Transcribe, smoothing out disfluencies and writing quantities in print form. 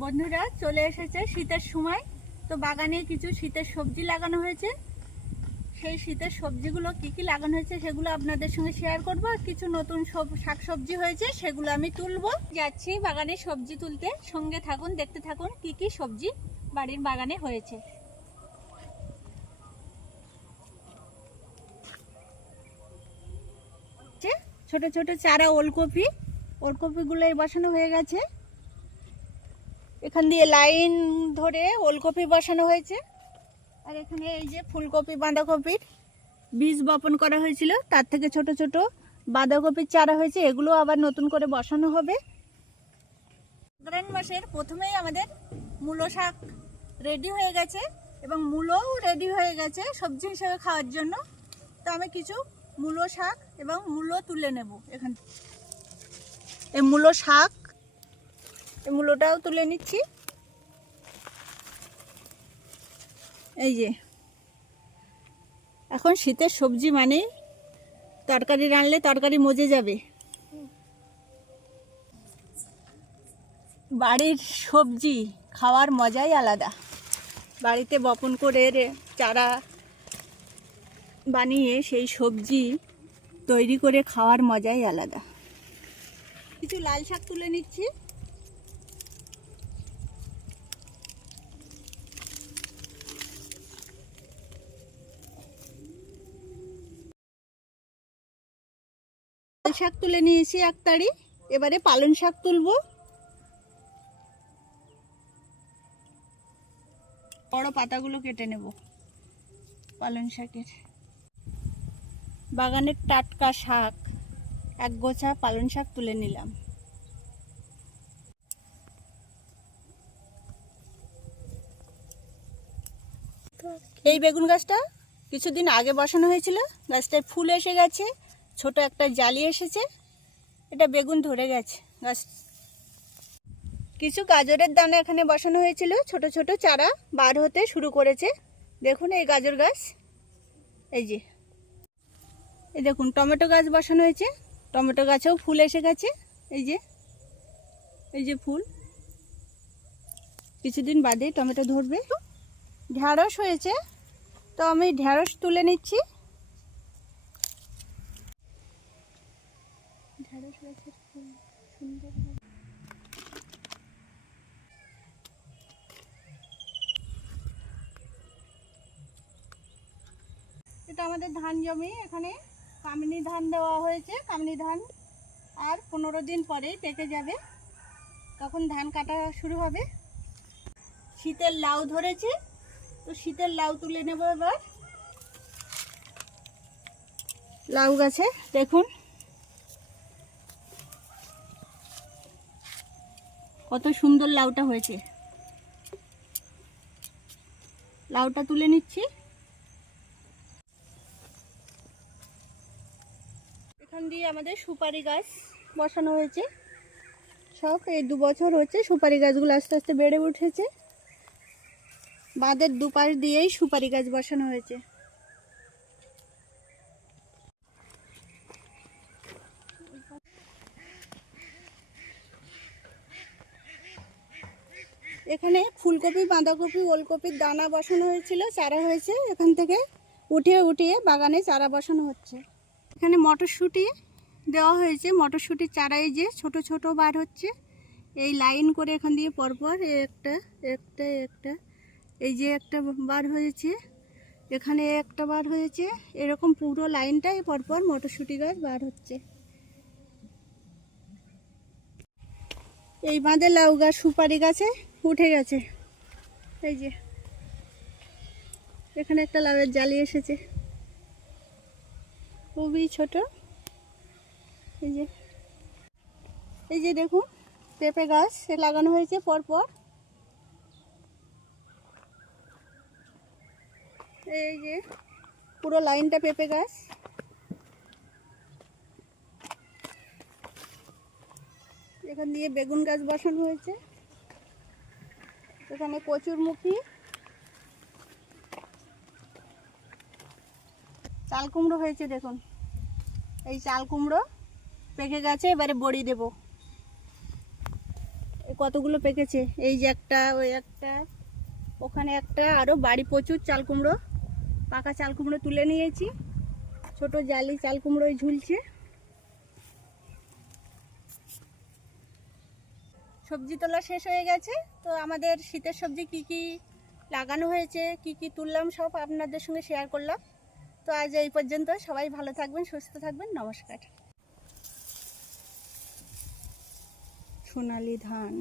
বন্ধুরা, চলে এসেছে শীতের সময়। তো বাগানে কিছু শীতের সবজি লাগানো হয়েছে। সেই শীতের সবজিগুলো কি কি লাগানো হয়েছে সেগুলো আপনাদের সঙ্গে শেয়ার করব। আর কিছু নতুন শাকসবজি হয়েছে, সেগুলো আমি তুলবো। যাচ্ছি বাগানে সবজি তুলতে, সঙ্গে থাকুন, দেখতে থাকুন কি কি সবজি বাড়ির বাগানে হয়েছে। ছোট ছোট চারা ওলকপিগুলো বসানো হয়ে গেছে। এখান দিয়ে লাইন ধরে ওলকপি বসানো হয়েছে। আর এখানে এই যে ফুলকপি, বাঁধাকপির বীজ বপন করা হয়েছিল, তার থেকে ছোট ছোট বাঁধাকপির চারা হয়েছে। এগুলো আবার নতুন করে বসানো হবে। অগ্রহায়ণ মাসের প্রথমেই আমাদের মূলো শাক রেডি হয়ে গেছে এবং মূলোও রেডি হয়ে গেছে সবজি হিসেবে খাওয়ার জন্য। তো আমি কিছু মূলো শাক এবং মূলো তুলে নেব এখান থেকে। এই মূলো শাক, এই মূলোটাও তুলে নিচ্ছি। এই যে এখন শীতের সবজি মানে তরকারি রান্নলে তরকারি মজে যাবে। বাড়ির সবজি খাওয়ার মজাই আলাদা। বাড়িতে বপন করে চারা বানিয়ে সেই সবজি তৈরি করে খাওয়ার মজাই আলাদা। কিছু লাল শাক তুলে নিচ্ছি। লাল শাক তুলে নিয়েছি এক তাড়ি। এবারে পালং শাক তুলবো। বড় পাতাগুলো কেটে নেব পালং শাকের। বাগানের টাটকা শাক, এক গোছা পালং শাক তুলে নিলাম। এই বেগুন গাছটা কিছুদিন আগে বসানো হয়েছিল, গাছটায় ফুল এসে গেছে, ছোট একটা জালি এসেছে, এটা বেগুন ধরে গেছে গাছ। কিছু গাজরের দানা এখানে বসানো হয়েছিল, ছোট ছোট চারা বার হতে শুরু করেছে। দেখুন এই গাজর গাছ। এই যে এই দেখুন টমেটো গাছ বসানো হয়েছে, টমেটো গাছেও ফুল এসে গেছে। এই যে ফুল, কিছুদিন বাদে টমেটো ধরবে। ঢ্যাঁড়স হয়েছে, তো আমি ঢ্যাঁড়স তুলে নিচ্ছি। ঢ্যাঁড়স গাছের ফুল সুন্দর। এটা আমাদের ধান জমি, এখানে কামিনী ধান দেওয়া হয়েছে। কামিনী ধান আর 15 দিন পরেই পেকে যাবে, তখন ধান কাটা শুরু হবে। শীতের লাউ ধরেছে, তো শীতের লাউ তুলে নেব এবার। লাউ গাছে দেখুন কত সুন্দর লাউটা হয়েছে। লাউটা তুলে নিচ্ছি। এখান দিয়ে আমাদের সুপারি গাছ বসানো হয়েছে সব। এই 2 বছর হচ্ছে সুপারি গাছগুলো আস্তে আস্তে বেড়ে উঠেছে। বাঁধের দুপাশ দিয়েই সুপারি গাছ বসানো হয়েছে। এখানে ফুলকপি, বাঁধাকপি, ওলকপির দানা বসানো হয়েছিল, চারা হয়েছে। এখান থেকে উঠিয়ে উঠিয়ে বাগানে চারা বসানো হচ্ছে। এখানে মটরশুঁটি দেওয়া হয়েছে, মটরশুঁটির চারা এই যে ছোট ছোট বার হচ্ছে। এই লাইন করে এখান দিয়ে পরপর একটা একটা একটা, এই যে একটা বার হয়েছে, এখানে একটা বার হয়েছে, এরকম পুরো লাইনটাই পরপর মটরশুঁটি গাছ বার হচ্ছে। এই বাঁধে লাউ গাছ, সুপারি গাছে উঠে গেছে। এই যে এখানে একটা লাউয়ের জালি এসেছে, খুবই ছোট। এই যে দেখুন পেঁপে গাছ লাগানো হয়েছে পরপর। এই যে পুরো লাইনটা পেঁপে গাছ। এখান দিয়ে বেগুন গাছ বসানো হয়েছে। এখানে কচুরমুখী, চাল কুমড়ো হয়েছে। দেখুন এই চাল কুমড়ো পেকে গেছে, এবারে বড়ি দেব। এই কতগুলো পেকেছে, এই যে একটা, ওই একটা, ওখানে একটা, আরও বাড়ি প্রচুর চাল কুমড়ো, পাকা চাল কুমড়ো তুলে নিয়েছি। ছোট জালি চাল কুমড়োই ঝুলছে। সবজি তোলা শেষ হয়ে গেছে। তো আমাদের শীতের সবজি কি কি লাগানো হয়েছে, কি কি তুললাম, সব আপনাদের সঙ্গে শেয়ার করলাম। তো আজ এই পর্যন্ত। সবাই ভালো থাকবেন, সুস্থ থাকবেন। নমস্কার। সোনালি ধান।